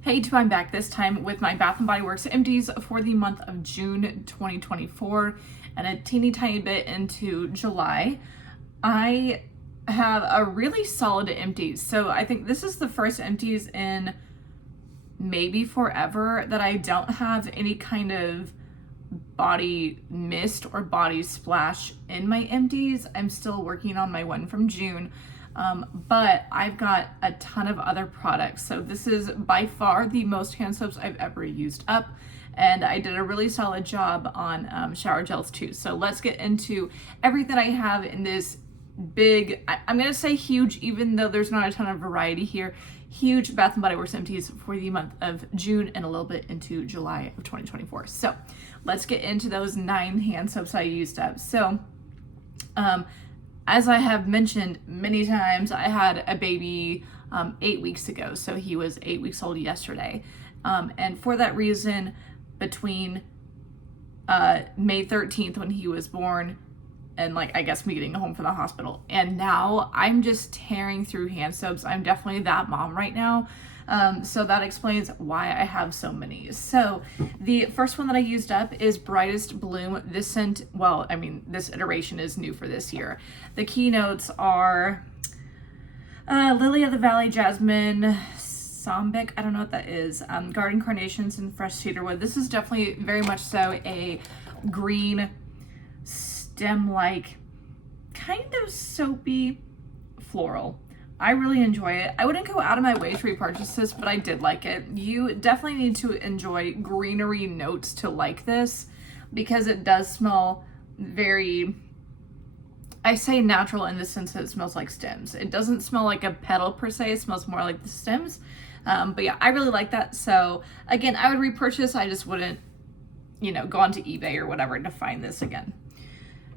Hey, I'm back this time with my Bath & Body Works Empties for the month of June 2024 and a teeny tiny bit into July. I have a really solid Empties. So I think this is the first Empties in maybe forever that I don't have any kind of body mist or body splash in my Empties. I'm still working on my one from June. But I've got a ton of other products. So this is by far the most hand soaps I've ever used up. And I did a really solid job on shower gels too. So let's get into everything I have in this big, I'm going to say huge, even though there's not a ton of variety here, huge Bath & Body Works Empties for the month of June and a little bit into July of 2024. So let's get into those 9 hand soaps I used up. So, as I have mentioned many times, I had a baby 8 weeks ago, so he was 8 weeks old yesterday. And for that reason, between May 13th when he was born and I guess me getting home from the hospital, and now I'm just tearing through hand soaps. I'm definitely that mom right now. So that explains why I have so many. So the first one that I used up is Brightest Bloom. This scent, well, I mean, this iteration is new for this year. The keynotes are Lily of the Valley, Jasmine, Sambic, I don't know what that is, Garden Carnations, and Fresh Cedarwood. This is definitely very much so a green stem-like, kind of soapy floral. I really enjoy it. I wouldn't go out of my way to repurchase this, but I did like it. You definitely need to enjoy greenery notes to like this because it does smell very, I say natural in the sense that it smells like stems. It doesn't smell like a petal per se, it smells more like the stems. But yeah, I really like that. So again, I would repurchase, I just wouldn't, go onto eBay or whatever to find this again.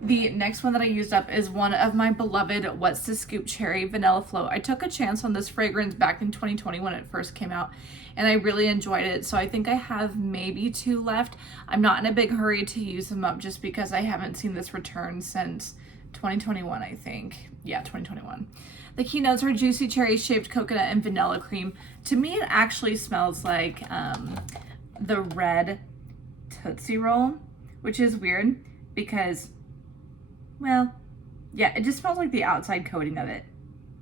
The next one that I used up is one of my beloved What's the Scoop Cherry Vanilla Float. I took a chance on this fragrance back in 2020 when it first came out, and I really enjoyed it. So I think I have maybe 2 left. I'm not in a big hurry to use them up just because I haven't seen this return since 2021, I think. Yeah, 2021. The keynotes are Juicy Cherry Shaped Coconut and Vanilla Cream. To me, it actually smells like the red Tootsie Roll, which is weird because, well, yeah, it just smells like the outside coating of it,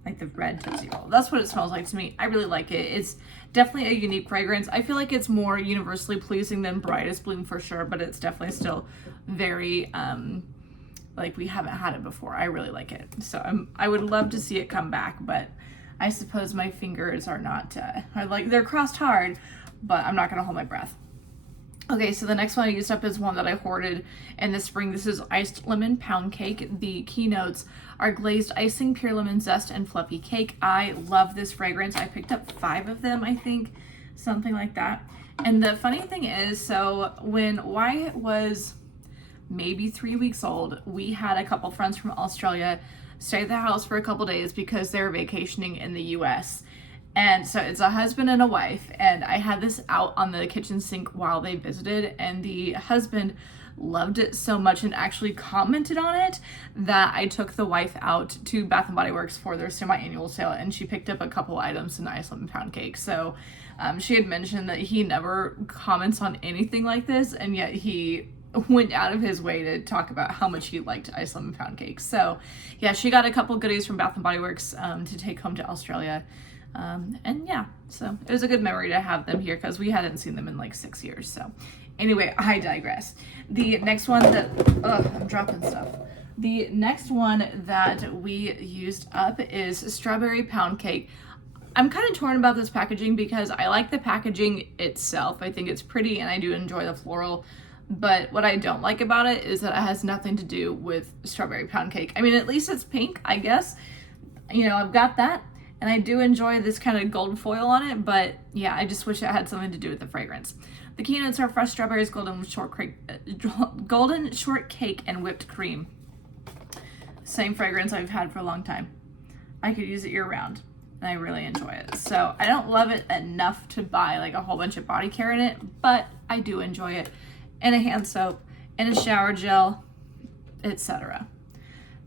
like the red Tootsie Roll. That's what it smells like to me. I really like it. It's definitely a unique fragrance. I feel like it's more universally pleasing than Brightest Bloom for sure, but it's definitely still very, like we haven't had it before. I really like it. So I would love to see it come back, but I suppose my fingers are not, they're crossed hard, but I'm not going to hold my breath. Okay, so the next one I used up is one that I hoarded in the spring. This is Iced Lemon Pound Cake. The keynotes are Glazed Icing, Pure Lemon Zest, and Fluffy Cake. I love this fragrance. I picked up 5 of them, I think, something like that. And the funny thing is, so when Wyatt was maybe 3 weeks old, we had a couple friends from Australia stay at the house for a couple days because they're vacationing in the US. And so it's a husband and a wife, and I had this out on the kitchen sink while they visited, and the husband loved it so much and actually commented on it that I took the wife out to Bath & Body Works for their semi-annual sale, and she picked up a couple items in Iced Lemon Pound Cake. So she had mentioned that he never comments on anything like this, and yet he went out of his way to talk about how much he liked Iced Lemon Pound Cake. So yeah, she got a couple goodies from Bath & Body Works to take home to Australia. And yeah, so it was a good memory to have them here because we hadn't seen them in like 6 years. So anyway, I digress. The next one that, I'm dropping stuff. The next one that we used up is Strawberry Pound Cake. I'm kind of torn about this packaging because I like the packaging itself. I think it's pretty and I do enjoy the floral. But what I don't like about it is that it has nothing to do with Strawberry Pound Cake. I mean, at least it's pink, I guess. I've got that. And I do enjoy this kind of gold foil on it, but yeah, I just wish it had something to do with the fragrance. The keynotes are Fresh Strawberries, Golden Shortcake, and Whipped Cream. Same fragrance I've had for a long time. I could use it year round, and I really enjoy it. So I don't love it enough to buy like a whole bunch of body care in it, but I do enjoy it in a hand soap, in a shower gel, etc.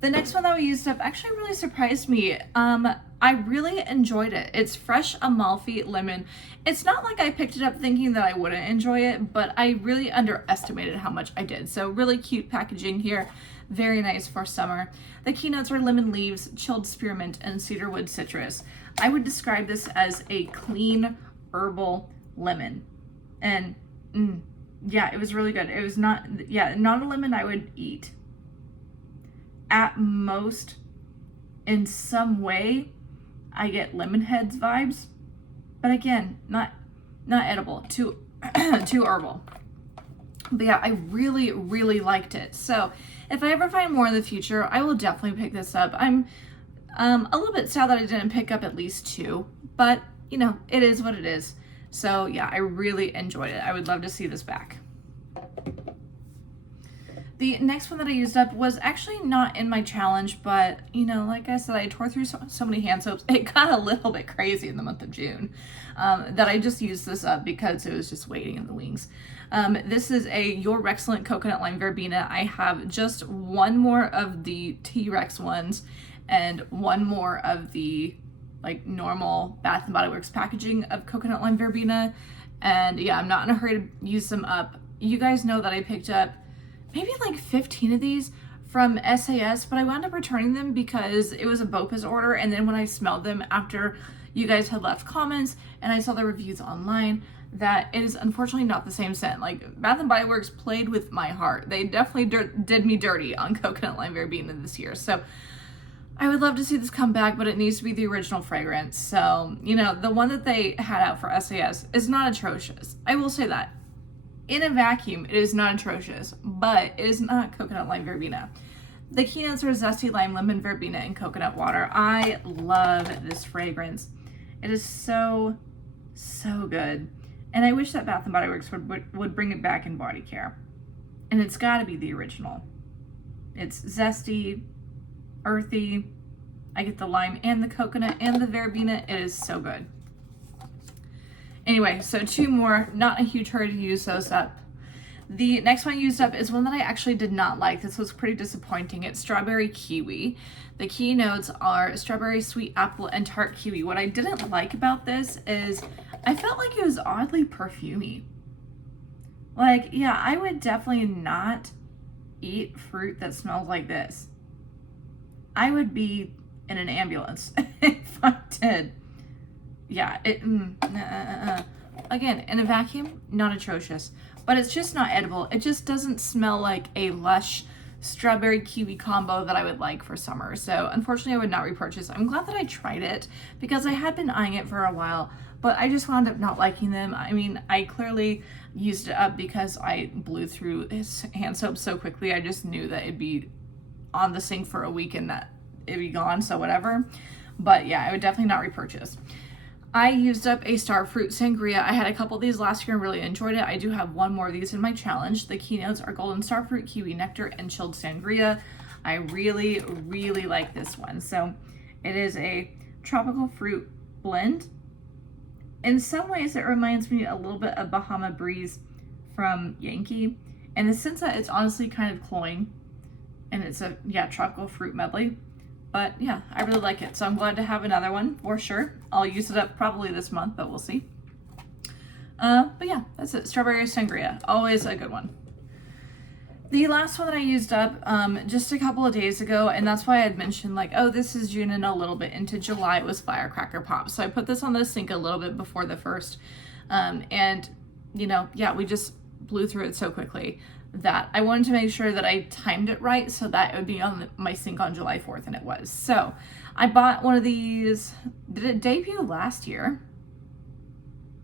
The next one that we used up actually really surprised me. I really enjoyed it. It's Fresh Amalfi Lemon. It's not like I picked it up thinking that I wouldn't enjoy it, but I really underestimated how much I did. So really cute packaging here. Very nice for summer. The keynotes are lemon leaves, chilled spearmint, and cedarwood citrus. I would describe this as a clean herbal lemon. And yeah, it was really good. It was not a lemon I would eat. At most, in some way, I get lemon heads vibes, but again, not edible, too herbal. But yeah, I really, really liked it. So if I ever find more in the future, I will definitely pick this up. I'm a little bit sad that I didn't pick up at least 2, but you know, it is what it is. So yeah, I really enjoyed it. I would love to see this back. The next one that I used up was actually not in my challenge, but you know, like I said, I tore through so many hand soaps. It got a little bit crazy in the month of June that I just used this up because it was just waiting in the wings. This is a Your Excellent Coconut Lime Verbena. I have just one more of the T-Rex ones and one more of the like normal Bath & Body Works packaging of Coconut Lime Verbena. And yeah, I'm not in a hurry to use them up. You guys know that I picked up maybe like 15 of these from SAS, but I wound up returning them because it was a BOPUS order. And then when I smelled them after you guys had left comments and I saw the reviews online, that it is unfortunately not the same scent. Like Bath & Body Works played with my heart. They definitely did me dirty on Coconut Lime Verbena this year. So I would love to see this come back, but it needs to be the original fragrance. So, you know, the one that they had out for SAS is not atrocious. I will say that. In a vacuum, it is not atrocious, but it is not Coconut Lime Verbena. The keynotes are Zesty Lime, Lemon Verbena, and Coconut Water. I love this fragrance. It is so, so good. And I wish that Bath & Body Works would bring it back in body care. And it's got to be the original. It's zesty, earthy. I get the lime and the coconut and the verbena. It is so good. Anyway, so 2 more. Not a huge hurry to use those up. The next one I used up is one that I actually did not like. This was pretty disappointing. It's Strawberry Kiwi. The key notes are strawberry, sweet apple, and tart kiwi. What I didn't like about this is I felt like it was oddly perfumey. Like, yeah, I would definitely not eat fruit that smells like this. I would be in an ambulance if I did. Yeah, again, in a vacuum, not atrocious, but it's just not edible. It just doesn't smell like a lush strawberry kiwi combo that I would like for summer. So unfortunately, I would not repurchase. I'm glad that I tried it because I had been eyeing it for a while, but I just wound up not liking them. I mean, I clearly used it up because I blew through his hand soap so quickly. I just knew that it'd be on the sink for a week and that it'd be gone, so whatever. But yeah, I would definitely not repurchase. I used up a Starfruit Sangria. I had a couple of these last year and really enjoyed it. I do have one more of these in my challenge. The keynotes are Golden Starfruit, Kiwi Nectar, and Chilled Sangria. I really, really like this one. So it is a tropical fruit blend. In some ways, it reminds me a little bit of Bahama Breeze from Yankee. And the sense that it's honestly kind of cloying. And it's a, tropical fruit medley. But yeah, I really like it. So I'm glad to have another one for sure. I'll use it up probably this month, but we'll see. But yeah, that's it. Strawberry Sangria, always a good one. The last one that I used up just a couple of days ago, and that's why I had mentioned like, oh, this is June and a little bit into July, was Firecracker Pop. So I put this on the sink a little bit before the first. And, you know, yeah, we just blew through it so quickly that I wanted to make sure that I timed it right so that it would be on my sink on July 4th, and it was. So I bought one of these. Did it debut last year?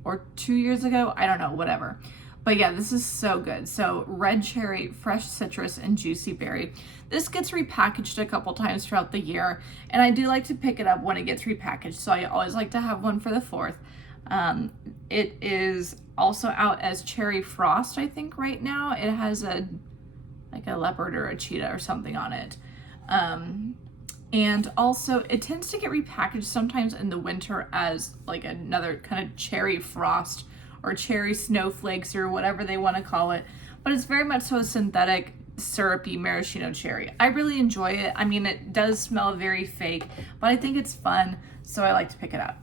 Or 2 years ago? I don't know, whatever. But yeah, this is so good. So red cherry, fresh citrus, and juicy berry. This gets repackaged a couple times throughout the year, and I do like to pick it up when it gets repackaged. So I always like to have one for the 4th. It is also out as cherry frost, I think, right now. It has a leopard or a cheetah or something on it. And also it tends to get repackaged sometimes in the winter as like another kind of cherry frost or cherry snowflakes or whatever they want to call it. But it's very much so a synthetic syrupy maraschino cherry. I really enjoy it. I mean, it does smell very fake, but I think it's fun, so I like to pick it up.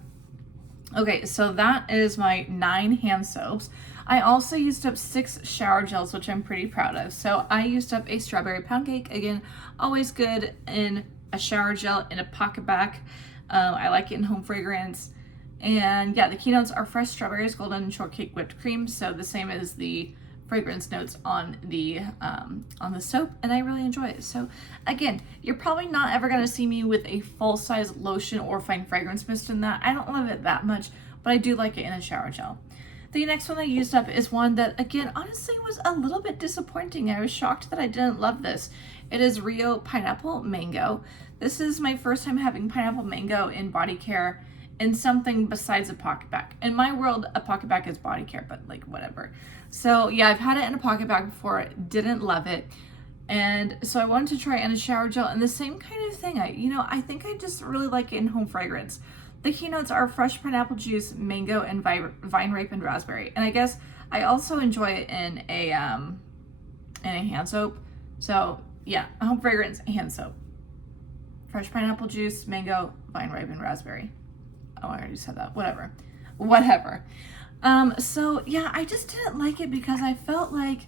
Okay, so that is my 9 hand soaps. I also used up 6 shower gels, which I'm pretty proud of. So I used up a strawberry pound cake. Again, always good in a shower gel in a pocket bag. I like it in home fragrance. And yeah, the keynotes are fresh strawberries, golden shortcake whipped cream. So the same as the fragrance notes on the soap, and I really enjoy it. So again, you're probably not ever going to see me with a full size lotion or fine fragrance mist in that. I don't love it that much, but I do like it in a shower gel. The next one I used up is one that, again, honestly was a little bit disappointing. I was shocked that I didn't love this. It is Rio Pineapple Mango. This is my first time having pineapple mango in body care in something besides a pocket bag. In my world, a pocket bag is body care, but like whatever. So yeah, I've had it in a pocket bag before, didn't love it. And so I wanted to try it in a shower gel, and the same kind of thing. I think I just really like it in home fragrance. The keynotes are fresh pineapple juice, mango, and vine rape and raspberry. And I guess I also enjoy it in a hand soap. So yeah, a home fragrance hand soap. Fresh pineapple juice, mango, vine rape, and raspberry. Oh, I already said that. Whatever. So yeah, I just didn't like it because I felt like,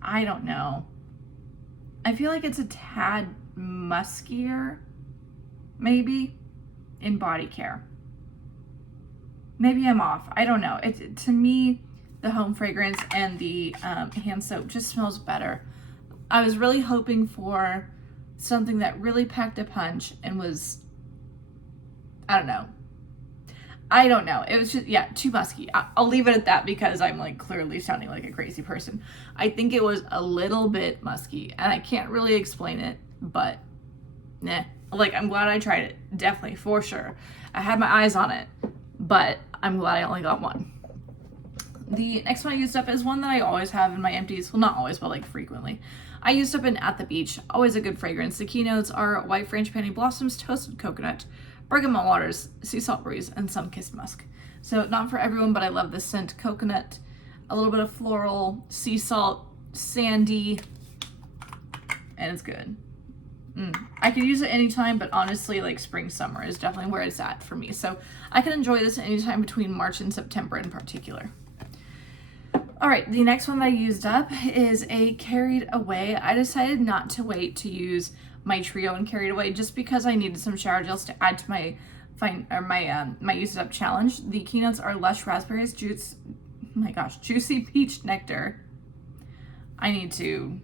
I don't know. I feel like it's a tad muskier, maybe, in body care. Maybe I'm off. I don't know. To me, the home fragrance and the hand soap just smells better. I was really hoping for something that really packed a punch and was, I don't know. It was just, yeah, too musky. I'll leave it at that because I'm like clearly sounding like a crazy person. I think it was a little bit musky, and I can't really explain it, but nah. Like, I'm glad I tried it. Definitely, for sure. I had my eyes on it, but I'm glad I only got one. The next one I used up is one that I always have in my empties. Well, not always, but like frequently. I used up an At the Beach. Always a good fragrance. The keynotes are white frangipani blossoms, toasted coconut, bergamot waters, sea salt breeze, and sun-kissed musk. So not for everyone, but I love the scent. Coconut, a little bit of floral, sea salt, sandy, and it's good. I could use it anytime, but honestly, like spring, summer is definitely where it's at for me. So I can enjoy this anytime between March and September in particular. All right, the next one that I used up is a Carried Away. I decided not to wait to use my trio and Carried Away just because I needed some shower gels to add to my my use it up challenge. The keynotes are lush raspberries, juicy peach nectar. Can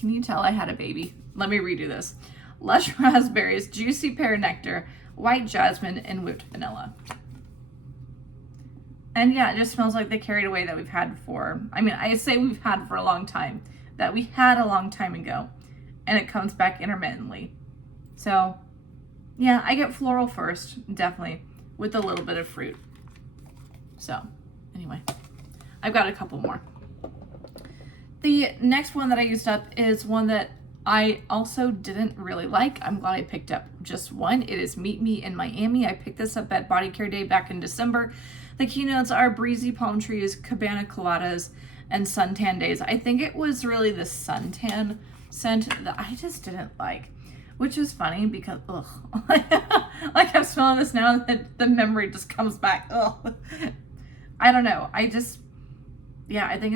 you tell I had a baby? Let me redo this. Lush raspberries, juicy pear nectar, white jasmine, and whipped vanilla. And yeah, it just smells like the Carried Away that we've had for, I say we've had for a long time, that we had a long time ago, and it comes back intermittently. So yeah, I get floral first, definitely, with a little bit of fruit. So anyway, I've got a couple more. The next one that I used up is one that I also didn't really like. I'm glad I picked up just one. It is Meet Me in Miami. I picked this up at Body Care Day back in December. The keynotes are breezy palm trees, cabana coladas, and suntan days. I think it was really the suntan scent that I just didn't like, which is funny because, like I'm smelling this now that the memory just comes back. I don't know. I think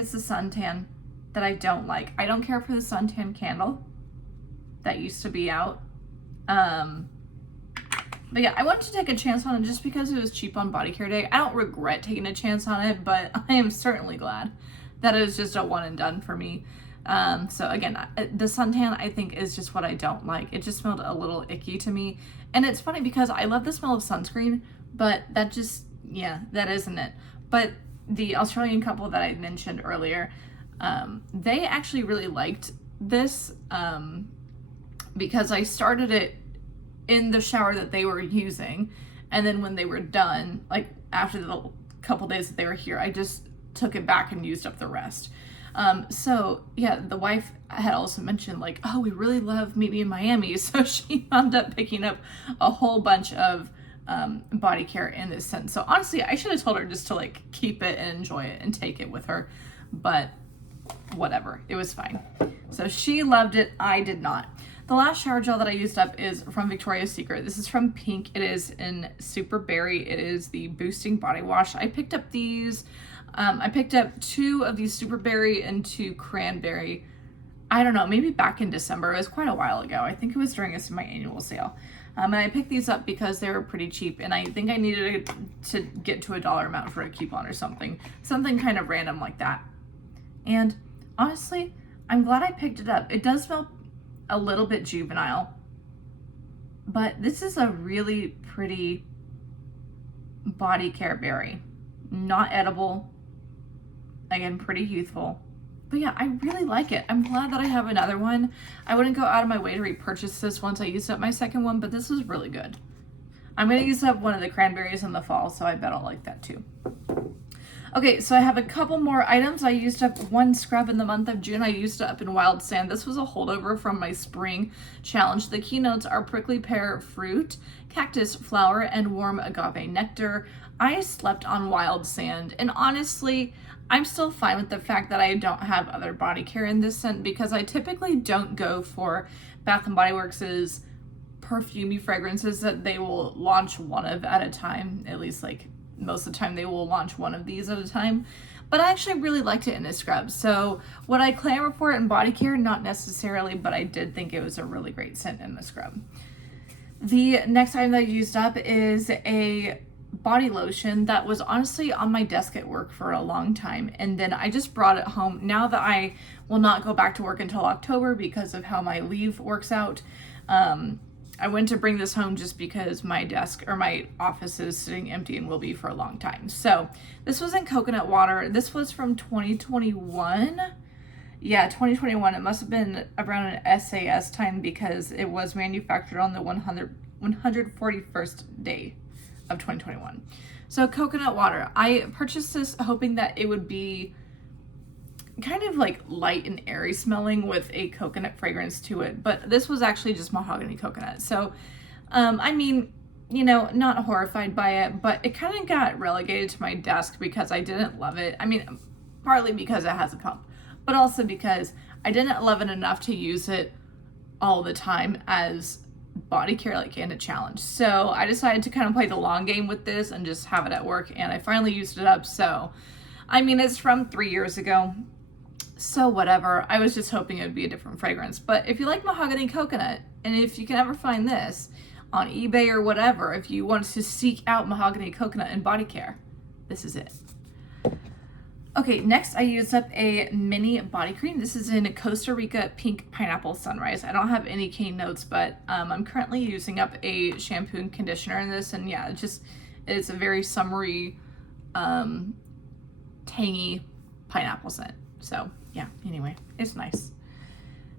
it's the suntan that I don't like. I don't care for the suntan candle that used to be out. But yeah, I wanted to take a chance on it just because it was cheap on Body Care Day. I don't regret taking a chance on it, but I am certainly glad that it was just a one and done for me. So again, the suntan I think is just what I don't like. It just smelled a little icky to me. And it's funny because I love the smell of sunscreen, but that isn't it. But the Australian couple that I mentioned earlier, they actually really liked this because I started it in the shower that they were using, and then when they were done, like after the couple days that they were here, I just took it back and used up the rest. So yeah, the wife had also mentioned like, oh, we really love Meet Me in Miami, so she wound up picking up a whole bunch of body care in this scent. So honestly, I should have told her just to like keep it and enjoy it and take it with her, but whatever. It was fine. So she loved it. I did not. The last shower gel that I used up is from Victoria's Secret. This is from Pink. It is in Super Berry. It is the Boosting Body Wash. I picked up these. I picked up 2 of these Super Berry and 2 Cranberry. I don't know, maybe back in December. It was quite a while ago. I think it was during my annual sale. And I picked these up because they were pretty cheap, and I think I needed to get to a dollar amount for a coupon or something kind of random like that. And honestly, I'm glad I picked it up. It does smell a little bit juvenile, but this is a really pretty body care berry. Not edible. Again, pretty youthful. But yeah, I really like it. I'm glad that I have another one. I wouldn't go out of my way to repurchase this once I used up my second one, but this was really good. I'm going to use up one of the cranberries in the fall, so I bet I'll like that too. Okay, so I have a couple more items. I used up 1 scrub in the month of June. I used it up in Wild Sand. This was a holdover from my spring challenge. The keynotes are prickly pear fruit, cactus flower, and warm agave nectar. I slept on Wild Sand, and honestly, I'm still fine with the fact that I don't have other body care in this scent because I typically don't go for Bath & Body Works' perfumey fragrances that they will launch one of at a time. At least like most of the time they will launch one of these at a time. But I actually really liked it in a scrub. So would I clamor for it in body care? Not necessarily, but I did think it was a really great scent in the scrub. The next item that I used up is a body lotion that was honestly on my desk at work for a long time, and then I just brought it home. Now that I will not go back to work until October because of how my leave works out, I went to bring this home just because my desk or my office is sitting empty and will be for a long time. So this was in coconut water. This was from 2021. Yeah, 2021. It must have been around an SAS time because it was manufactured on the 141st day of 2021. So coconut water. I purchased this hoping that it would be kind of like light and airy smelling with a coconut fragrance to it, but this was actually just mahogany coconut. So I mean, you know, not horrified by it, but it kind of got relegated to my desk because I didn't love it. I mean, partly because it has a pump, but also because I didn't love it enough to use it all the time as body care like in a challenge. So I decided to kind of play the long game with this and just have it at work, and I finally used it up. So I mean, it's from 3 years ago, so whatever. I was just hoping it would be a different fragrance. But if you like mahogany coconut, and if you can ever find this on eBay or whatever, if you want to seek out mahogany coconut in body care, this is it. Okay, next I used up a mini body cream. This is in Costa Rica Pink Pineapple Sunrise. I don't have any cane notes, but I'm currently using up a shampoo and conditioner in this, and yeah, it's a very summery, tangy pineapple scent. So yeah, anyway, it's nice.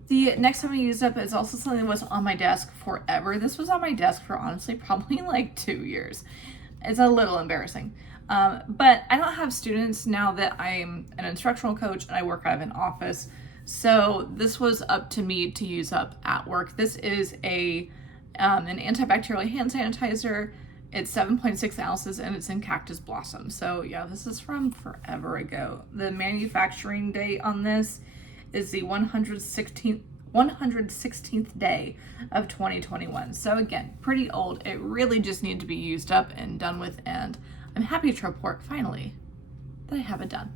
The next time I used up is also something that was on my desk forever. This was on my desk for honestly probably like 2 years. It's a little embarrassing. But I don't have students now that I'm an instructional coach and I work out of an office. So this was up to me to use up at work. This is an antibacterial hand sanitizer. It's 7.6 ounces and it's in Cactus Blossom. So yeah, this is from forever ago. The manufacturing date on this is the 116th day of 2021. So again, pretty old. It really just needed to be used up and done with, and I'm happy to report finally that I have it done.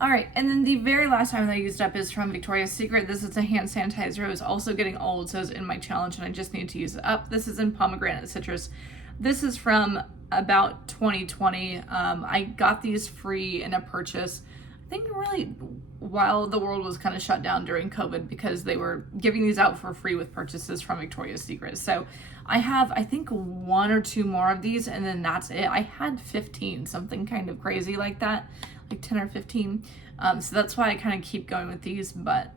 All right, and then the very last time that I used up is from Victoria's Secret. This is a hand sanitizer. It was also getting old, so it's in my challenge, and I just need to use it up. This is in Pomegranate Citrus. This is from about 2020. I got these free in a purchase, I think really while the world was kind of shut down during COVID, because they were giving these out for free with purchases from Victoria's Secret. So I have, I think, 1 or 2 more of these, and then that's it. I had 15, something kind of crazy like that, like 10 or 15. So that's why I kind of keep going with these, but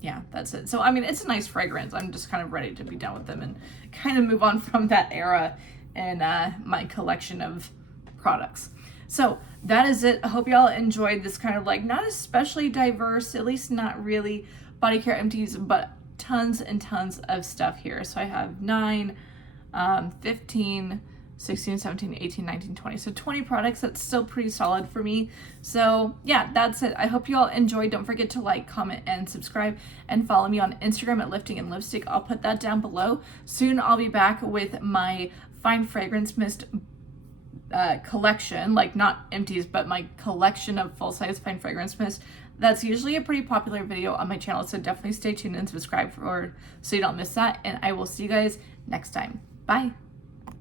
yeah, that's it. So, I mean, it's a nice fragrance. I'm just kind of ready to be done with them and kind of move on from that era in my collection of products. So that is it. I hope y'all enjoyed this kind of like not especially diverse, at least not really, body care empties, but tons and tons of stuff here. So I have 9, 15, 16, 17, 18, 19, 20. So 20 products, that's still pretty solid for me. So yeah, that's it. I hope you all enjoyed. Don't forget to like, comment, and subscribe, and follow me on Instagram at Lifting and Lipstick. I'll put that down below. Soon I'll be back with my Fine Fragrance Mist collection, like not Empties, but my collection of full-size Fine Fragrance Mist. That's usually a pretty popular video on my channel, so definitely stay tuned and subscribe so you don't miss that, and I will see you guys next time. Bye.